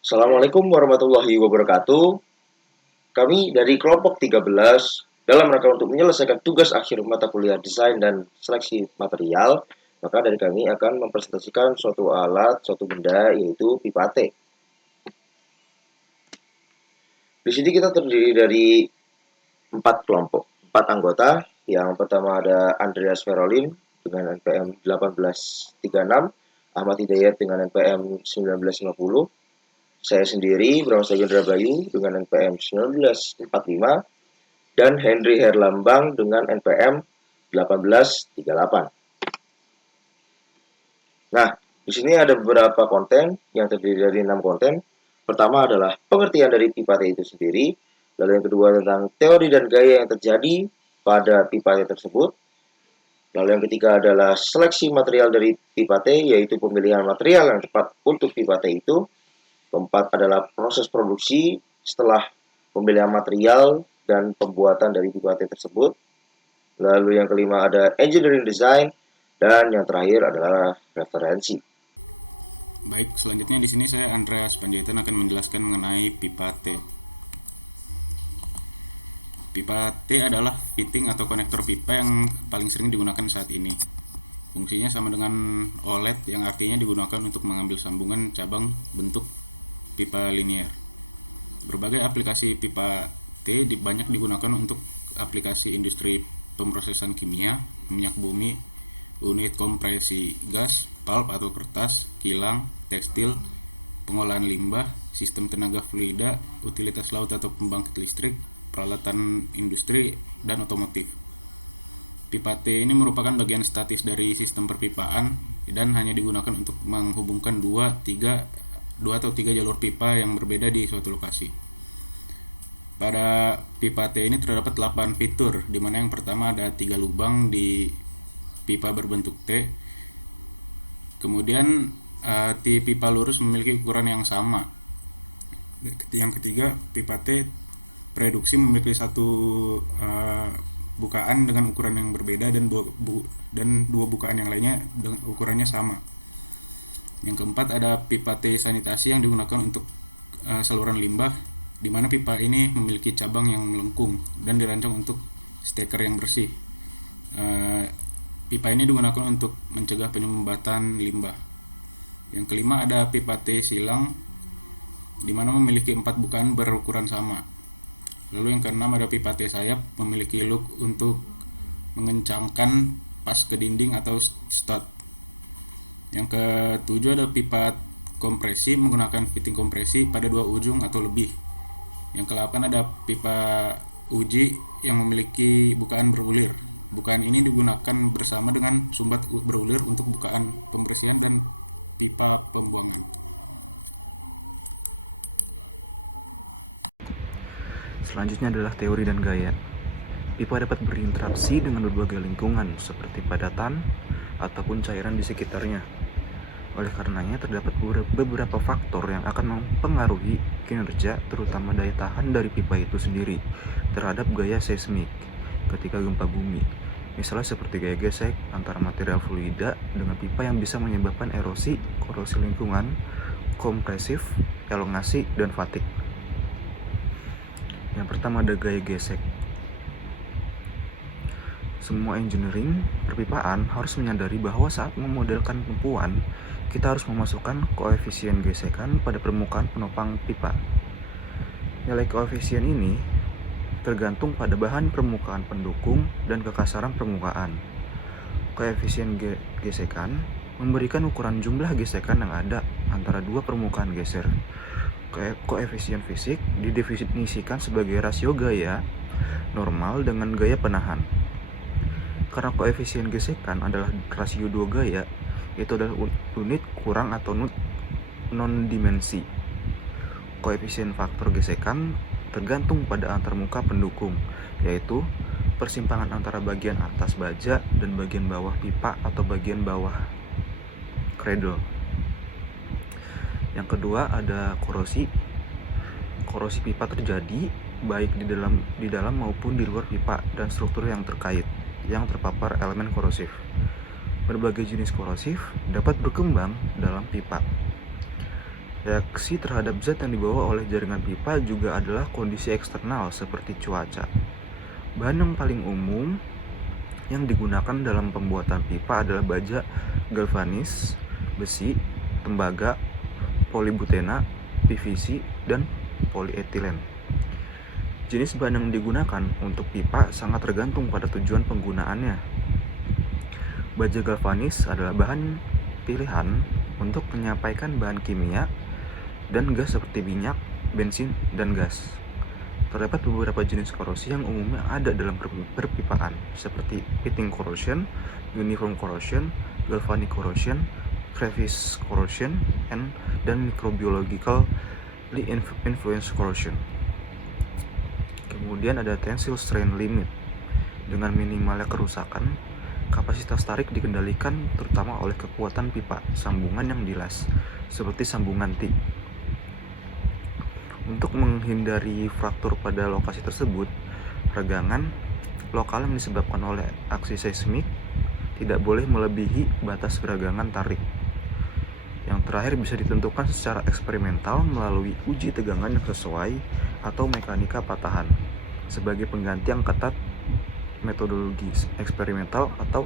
Assalamualaikum warahmatullahi wabarakatuh. Kami dari kelompok 13 dalam rangka untuk menyelesaikan tugas akhir mata kuliah desain dan seleksi material, maka dari kami akan mempresentasikan suatu alat, suatu benda yaitu pipa T. Di sini kita terdiri dari 4 anggota. Yang pertama ada Andreas Verolin dengan NPM 1836, Ahmad Hidayat dengan NPM 1950, saya sendiri Bram Sagendra Bayu dengan NPM 1945 dan Henry Herlambang dengan NPM 1838. Nah, di sini ada beberapa konten yang terdiri dari 6 konten. Pertama adalah pengertian dari pipa T itu sendiri, lalu yang kedua tentang teori dan gaya yang terjadi pada pipa T tersebut. Lalu yang ketiga adalah seleksi material dari pipa T, yaitu pemilihan material yang tepat untuk pipa T itu. Keempat adalah proses produksi setelah pemilihan material dan pembuatan dari pipa T tersebut. Lalu yang kelima ada engineering design dan yang terakhir adalah referensi. Baik, selanjutnya di sini saya Andreas Panjaitan akan menjelaskan mengenai pipa T. Pipa T adalah fitting atau konektor pipa yang paling sering digunakan saat ini. Fungsinya sama dengan OLED yang artinya digunakan untuk mengambil sambungan cabang bentuk pipa linear. Berbagai aplikasi pipa T banyak digunakan untuk aplikasi industri pemrosesan kimia, minyak bumi, unit kompresi gas, pulp atau kertas, kilang, tekstil, pengolahan limbah, sistem tenaga fluida, utilitas laut atau pembangkit listrik, peralatan industri, dan otomotif. Pipa T ini merupakan bagian statis dari sistem perpipaan dan hanya digunakan untuk menghubungkan dua atau tiga jalur pipa yang berbeda di suatu lokasi. Pada pipa T ini terdapat 8 fitur, di mana yang pertama ada 3 lubang di pipa berbentuk T. Kemudian pipa lurus memiliki ukuran yang sama. Yang ketiga, pipa T reduksi memiliki satu bukaan dengan ukuran yang berbeda dan dua bukaan yang lainnya dengan ukurannya sama. Yang keempat ada pipa T sanitasi yang digunakan untuk saluran limbah, di mana pipa ini memiliki cabang yang melengkung dan dirancang untuk steker yang bersih. Pipa ini digunakan untuk mencegah penyumbatan limbah. Yang kelima ada pipa T silang, di mana memiliki 4 bukaan berukuran sama. Lalu yang keenam ada pipa T sayap, memiliki look untuk mengencangkan pas ke dinding atau stud. Yang ketujuh ada pipa kompresi menggunakan fitting kompresi pada 2 ujung atau lebih. Yang ke-8 ada pipa uji yang memiliki bukaan berulir. Bukaan ini digunakan bersama dengan sumbat berulir untuk bukaan pembersihan dan pipa pembuangan. Selanjutnya adalah teori dan gaya. Pipa dapat berinteraksi dengan berbagai lingkungan seperti padatan ataupun cairan di sekitarnya. Oleh karenanya terdapat beberapa faktor yang akan mempengaruhi kinerja terutama daya tahan dari pipa itu sendiri terhadap gaya seismik ketika gempa bumi. Misalnya seperti gaya gesek antara material fluida dengan pipa yang bisa menyebabkan erosi, korosi lingkungan, kompresif, elongasi, dan fatigue. Yang pertama ada gaya gesek. Semua engineering perpipaan harus menyadari bahwa saat memodelkan tumpuan, kita harus memasukkan koefisien gesekan pada permukaan penopang pipa. Nilai koefisien ini tergantung pada bahan permukaan pendukung dan kekasaran permukaan. Koefisien gesekan memberikan ukuran jumlah gesekan yang ada antara dua permukaan geser. Koefisien fisik didefinisikan sebagai rasio gaya normal dengan gaya penahan. Karena koefisien gesekan adalah rasio dua gaya, itu adalah unit kurang atau non-dimensi. Koefisien faktor gesekan tergantung pada antarmuka pendukung, yaitu persimpangan antara bagian atas baja dan bagian bawah pipa atau bagian bawah cradle. Yang kedua ada korosi. Korosi pipa terjadi baik di dalam maupun di luar pipa dan struktur yang terkait yang terpapar elemen korosif. Berbagai jenis korosif dapat berkembang dalam pipa. Reaksi terhadap zat yang dibawa oleh jaringan pipa juga adalah kondisi eksternal seperti cuaca. Bahan yang paling umum yang digunakan dalam pembuatan pipa adalah baja galvanis, besi, tembaga, polibutena, PVC, dan polietilen. Jenis bahan yang digunakan untuk pipa sangat tergantung pada tujuan penggunaannya. Baja galvanis adalah bahan pilihan untuk menyampaikan bahan kimia dan gas seperti minyak, bensin, dan gas. Terdapat beberapa jenis korosi yang umumnya ada dalam perpipaan, seperti pitting corrosion, uniform corrosion, galvanic corrosion, crevice corrosion, dan microbiologically influenced corrosion. Kemudian ada tensile strain limit. Dengan minimalnya kerusakan, kapasitas tarik dikendalikan terutama oleh kekuatan pipa sambungan yang dilas, seperti sambungan T. Untuk menghindari fraktur pada lokasi tersebut, regangan lokal yang disebabkan oleh aksi seismik tidak boleh melebihi batas regangan tarik. Yang terakhir bisa ditentukan secara eksperimental melalui uji tegangan yang sesuai atau mekanika patahan sebagai pengganti yang ketat metodologi eksperimental atau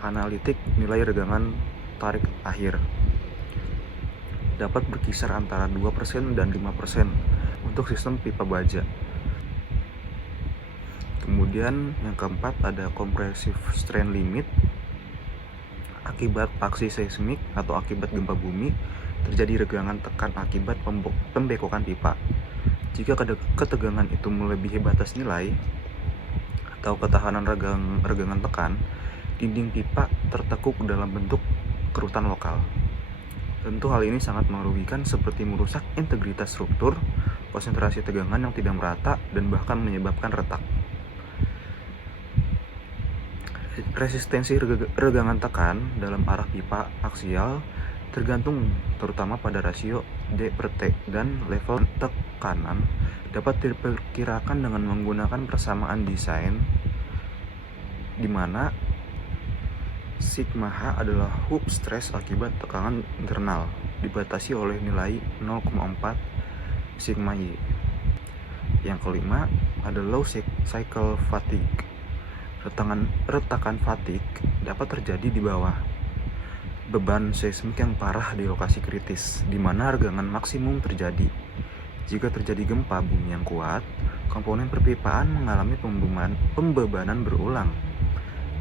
analitik nilai regangan tarik akhir. Dapat berkisar antara 2% dan 5% untuk sistem pipa baja. Kemudian yang keempat ada compressive strain limit. Akibat aksi seismik atau akibat gempa bumi, terjadi regangan tekan akibat pembekokan pipa. Jika ketegangan itu melebihi batas nilai atau ketahanan regangan tekan, dinding pipa tertekuk dalam bentuk kerutan lokal. Tentu hal ini sangat merugikan seperti merusak integritas struktur, konsentrasi tegangan yang tidak merata, dan bahkan menyebabkan retak. Resistensi regangan tekan dalam arah pipa aksial tergantung terutama pada rasio D per T, dan level tekanan dapat diperkirakan dengan menggunakan persamaan desain di mana sigma H adalah hub stress akibat tekanan internal dibatasi oleh nilai 0,4 sigma Y. Yang kelima ada low cycle fatigue. Retakan fatigue dapat terjadi di bawah beban seismik yang parah di lokasi kritis di mana regangan maksimum terjadi. Jika terjadi gempa bumi yang kuat, komponen perpipaan mengalami pembebanan berulang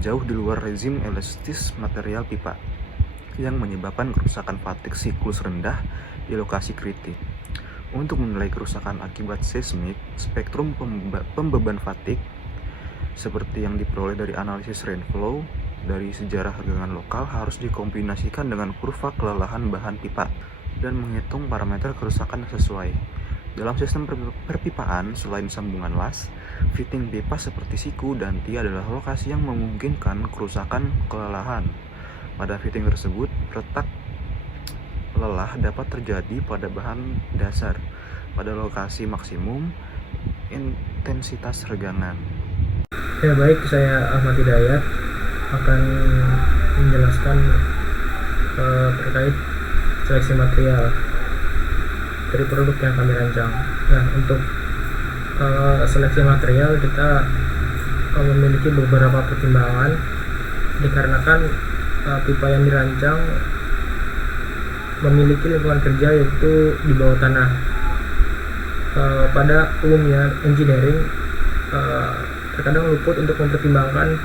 jauh di luar rezim elastis material pipa yang menyebabkan kerusakan fatigue siklus rendah di lokasi kritis. Untuk menilai kerusakan akibat seismik, spektrum pembeban fatigue seperti yang diperoleh dari analisis rain flow dari sejarah regangan lokal harus dikombinasikan dengan kurva kelelahan bahan pipa dan menghitung parameter kerusakan yang sesuai. Dalam sistem perpipaan, selain sambungan las, fitting pipa seperti siku dan T adalah lokasi yang memungkinkan kerusakan kelelahan. Pada fitting tersebut, retak lelah dapat terjadi pada bahan dasar pada lokasi maksimum intensitas regangan. Ya baik, saya Ahmad Hidayat akan menjelaskan terkait seleksi material dari produk yang kami rancang. Nah, untuk seleksi material kita memiliki beberapa pertimbangan dikarenakan pipa yang dirancang memiliki lingkungan kerja yaitu di bawah tanah. Pada umumnya engineering terkadang luput untuk mempertimbangkan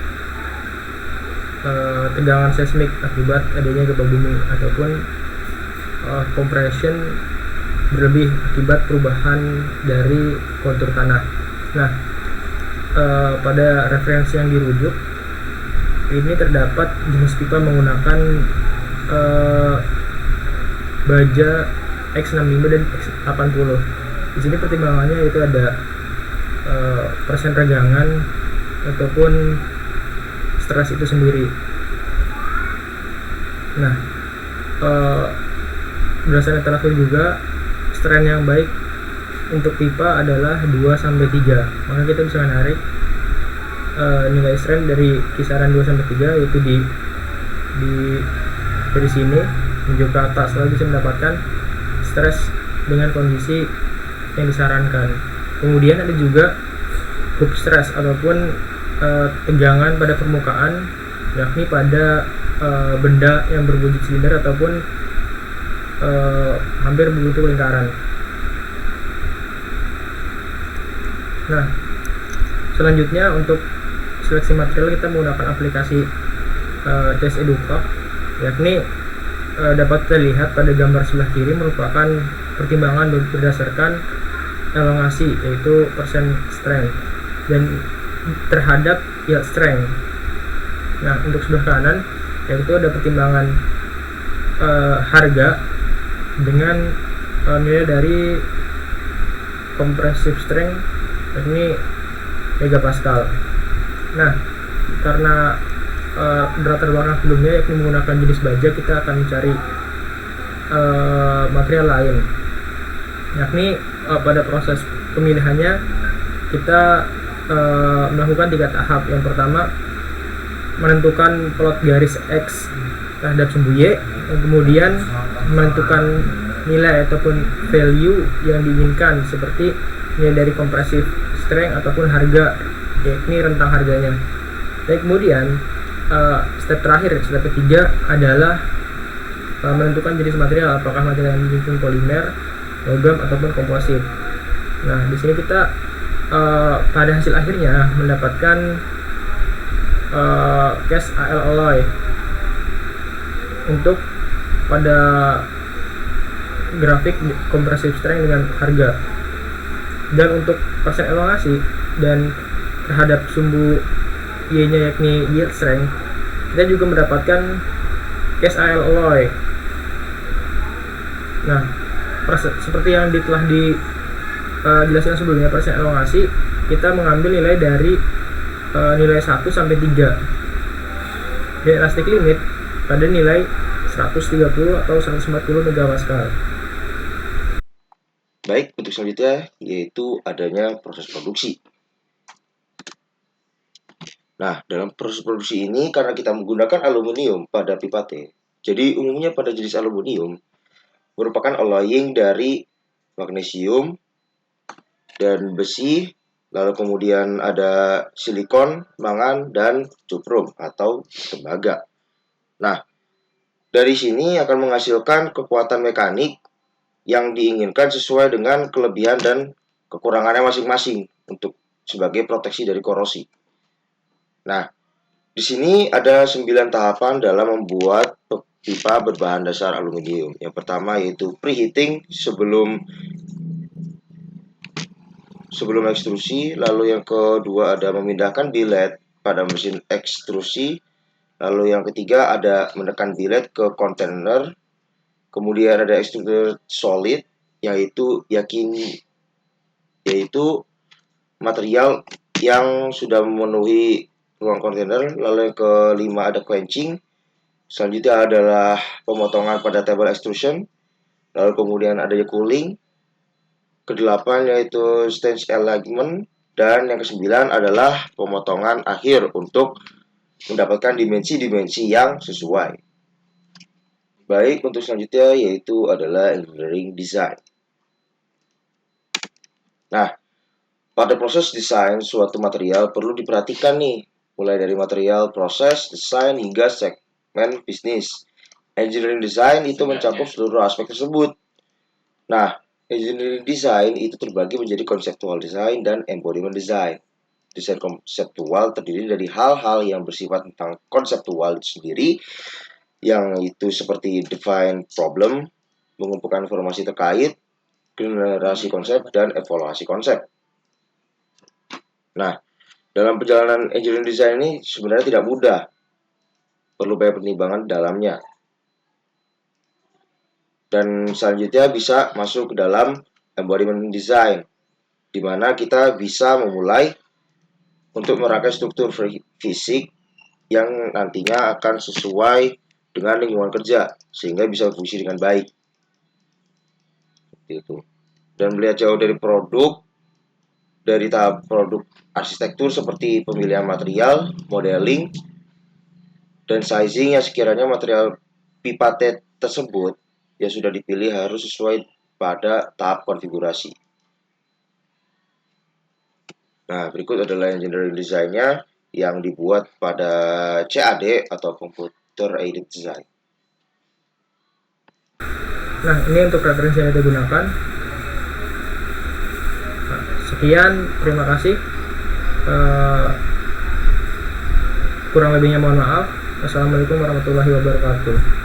tegangan seismik akibat adanya gempa bumi ataupun compression berlebih akibat perubahan dari kontur tanah. Nah, pada referensi yang dirujuk ini terdapat jenis pipa menggunakan baja X65 dan X80. Di sini pertimbangannya yaitu ada persen regangan ataupun stres itu sendiri. Nah, berdasarkan literatur juga strain yang baik untuk pipa adalah 2-3. Maka kita bisa menarik nilai strain dari kisaran 2-3 yaitu dari sini menuju ke atas, lalu bisa mendapatkan stres dengan kondisi yang disarankan. Kemudian ada juga hoop stress ataupun tegangan pada permukaan, yakni pada benda yang berwujud silinder ataupun hampir berbentuk lingkaran. Nah, selanjutnya untuk seleksi material kita menggunakan aplikasi Tes Educalc, yakni dapat terlihat pada gambar sebelah kiri merupakan pertimbangan berdasarkan elongasi, yaitu persen strength, dan terhadap yield strength. Nah, untuk sebelah kanan yaitu ada pertimbangan harga dengan nilai dari compressive strength, yakni megapascal. Nah, karena latar belakang sebelumnya yakni menggunakan jenis baja, kita akan mencari material lain, yakni pada proses pemilihannya kita melakukan 3 tahap. Yang pertama, menentukan plot garis X terhadap sumbu Y, kemudian menentukan nilai ataupun value yang diinginkan seperti nilai dari compressive strength ataupun harga, yakni rentang harganya. Dan kemudian step terakhir, step ketiga adalah menentukan jenis material, apakah material yang menyusun polimer, logam ataupun komposit. Nah, di sini kita pada hasil akhirnya mendapatkan cast AL alloy untuk pada grafik compressive strength dengan harga. Dan untuk persen elongasi dan terhadap sumbu Y-nya yakni yield strength, kita juga mendapatkan cast AL alloy. Nah, seperti yang telah dijelaskan sebelumnya, persen elongasi kita mengambil nilai dari nilai 1 sampai 3 dan elastic limit pada nilai 130 atau 140 megapascal. Baik, untuk selanjutnya yaitu adanya proses produksi. Nah, dalam proses produksi ini karena kita menggunakan aluminium pada pipa T, jadi umumnya pada jenis aluminium merupakan alloying dari magnesium dan besi, lalu kemudian ada silikon, mangan, dan cuprum atau tembaga. Nah, dari sini akan menghasilkan kekuatan mekanik yang diinginkan sesuai dengan kelebihan dan kekurangannya masing-masing untuk sebagai proteksi dari korosi. Nah, di sini ada 9 tahapan dalam membuat pipa berbahan dasar aluminium. Yang pertama yaitu preheating sebelum ekstrusi, lalu yang kedua ada memindahkan billet pada mesin ekstrusi, lalu yang ketiga ada menekan billet ke kontainer, kemudian ada extruded solid yaitu material yang sudah memenuhi ruang kontainer, lalu yang kelima ada quenching, selanjutnya adalah pemotongan pada table extrusion, lalu kemudian ada cooling, kedelapan yaitu stage alignment, dan yang kesembilan adalah pemotongan akhir untuk mendapatkan dimensi-dimensi yang sesuai. Baik, untuk selanjutnya yaitu adalah engineering design. Nah, pada proses desain suatu material perlu diperhatikan nih, mulai dari material, proses, desain, hingga segmen bisnis. Engineering design itu mencakup seluruh aspek tersebut. Nah, engineering design itu terbagi menjadi conceptual design dan embodiment design. Desain konseptual terdiri dari hal-hal yang bersifat tentang konseptual itu sendiri, yang itu seperti define problem, mengumpulkan informasi terkait, generasi konsep, dan evaluasi konsep. Nah, dalam perjalanan engineering design ini sebenarnya tidak mudah. Perlu banyak pertimbangan dalamnya. Dan selanjutnya bisa masuk ke dalam embodiment design, di mana kita bisa memulai untuk merangkai struktur fisik yang nantinya akan sesuai dengan lingkungan kerja, sehingga bisa berfungsi dengan baik. Itu. Dan melihat jauh dari produk, dari tahap produk arsitektur seperti pemilihan material, modeling, dan sizing yang sekiranya material pipa T tersebut yang sudah dipilih harus sesuai pada tahap konfigurasi. Nah, berikut adalah engineering design-nya yang dibuat pada CAD atau Computer Aided Design. Nah, ini untuk referensi yang digunakan. Nah, sekian, terima kasih. Kurang lebihnya mohon maaf. Wassalamualaikum warahmatullahi wabarakatuh.